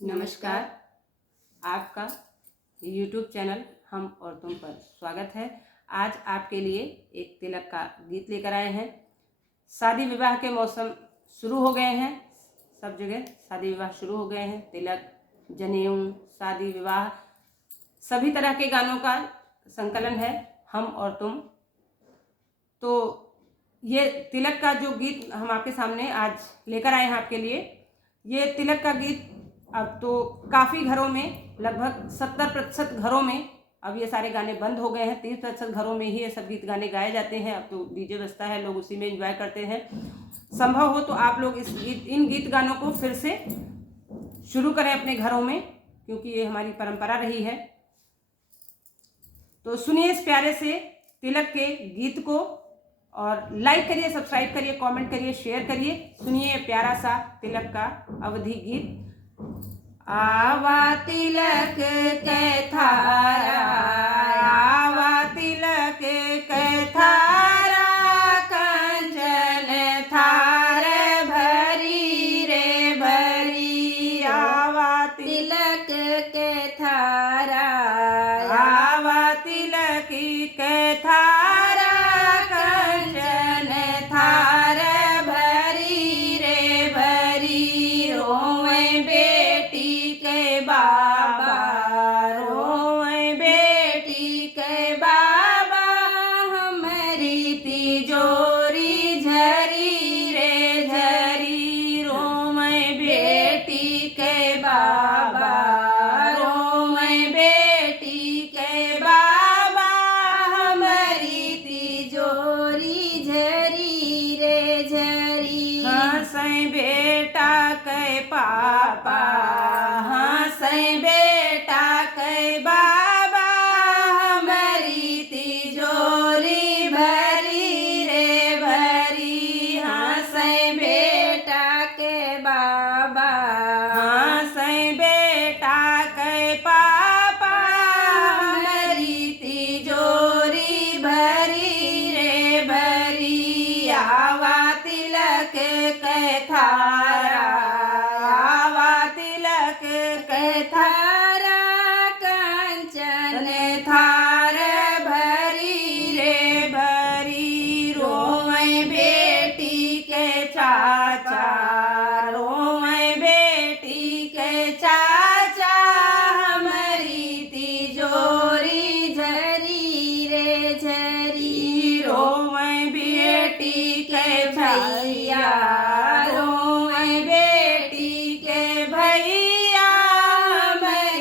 नमस्कार। आपका YouTube channel हम और तुम पर स्वागत है। आज आपके लिए एक तिलक का गीत लेकर आए हैं। शादी विवाह के मौसम शुरू हो गए हैं, सब जगह शादी विवाह शुरू हो गए हैं। तिलक, जनेऊ, शादी विवाह सभी तरह के गानों का संकलन है हम और तुम। तो ये तिलक का जो गीत हम आपके सामने आज लेकर आए हैं आपके लिए, ये तिलक का गीत अब तो काफ़ी घरों में, लगभग 70% घरों में अब ये सारे गाने बंद हो गए हैं। 30% घरों में ही ये सब गीत गाने गाए जाते हैं। अब तो डीजे बजता है, लोग उसी में एंजॉय करते हैं। संभव हो तो आप लोग इन गीत गानों को फिर से शुरू करें अपने घरों में, क्योंकि ये हमारी परंपरा रही है। तो सुनिए इस प्यारे से तिलक के गीत को और लाइक करिए, सब्सक्राइब करिए, कमेंट करिए, शेयर करिए। सुनिए प्यारा सा तिलक का अवधि गीत। आवा तिलक के थारा, आवा तिलक के थारा, कंचन थार भरी रे भरी। आवा तिलक के थारा, आवा तिलक के थारा, कंचन थार भरी रे भरी। रोए बेटी के बाबा, रोए बेटी के बाबा, हमारी तिजोरी झरी रे झरी। रोए बेटी के बाबा, रोए बेटी के बाबा, हमारी तिजोरी झरी रे झरी। हंसै बेटा के पापा, हंसै बेटा के बाबा, हमारी तिजोरी भरी रे भरी। हंसै बेटा के बाबा, हंसै बेटा के पापा, हमारी तिजोरी भरी रे भरी। आवा तिलक के थारा, आवा तिलक के थारा, कंचन थार भरी रे भरी। रोए बेटी के चाचा, रोए बेटी के चाचा, हमारी तिजोरी झरी रे झरी। रोए बेटी के भैया, रोए बेटी के भैया, हमारी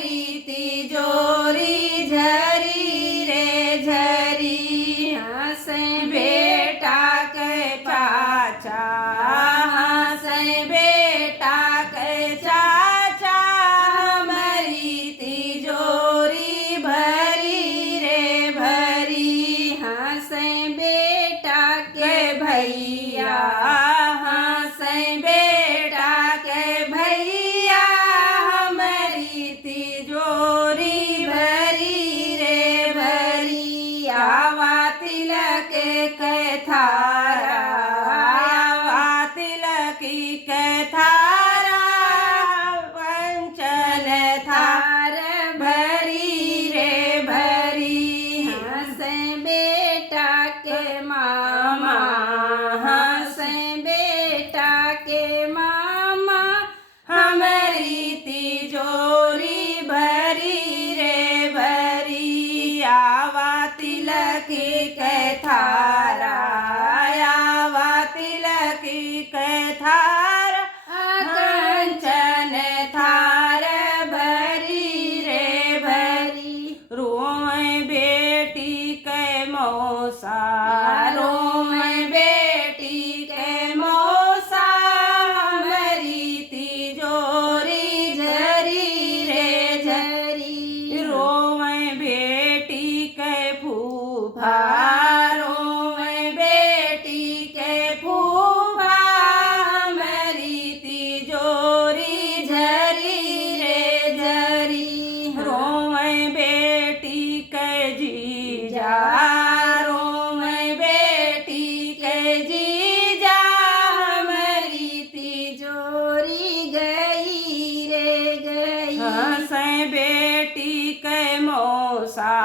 बेटी के मौसा,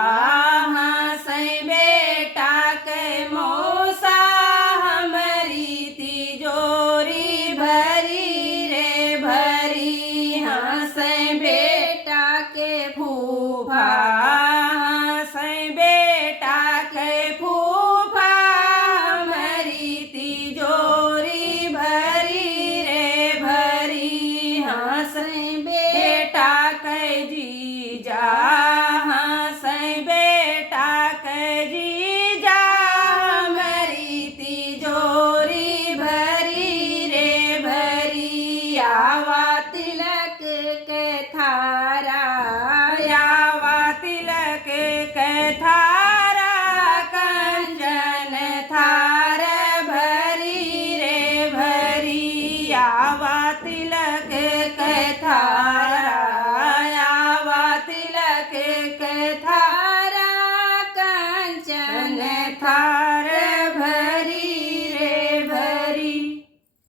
हंसै बेटा के मौसा, हमारी तिजोरी भरी रे भरी, हंसै बेटा के फूफा, हंसै बेटा के फूफा, हमारी तिजोरी भरी रे भरी, हंसै बेटा के जीजा, हंसै बेटा के जीजा, हमारी तिजोरी भरी रे भरी, आवा तिलक के थारा, आवा तिलक के थारा, कंचन थार भरी रे भरी, आवा तिलक के थारा, आवा तिलक के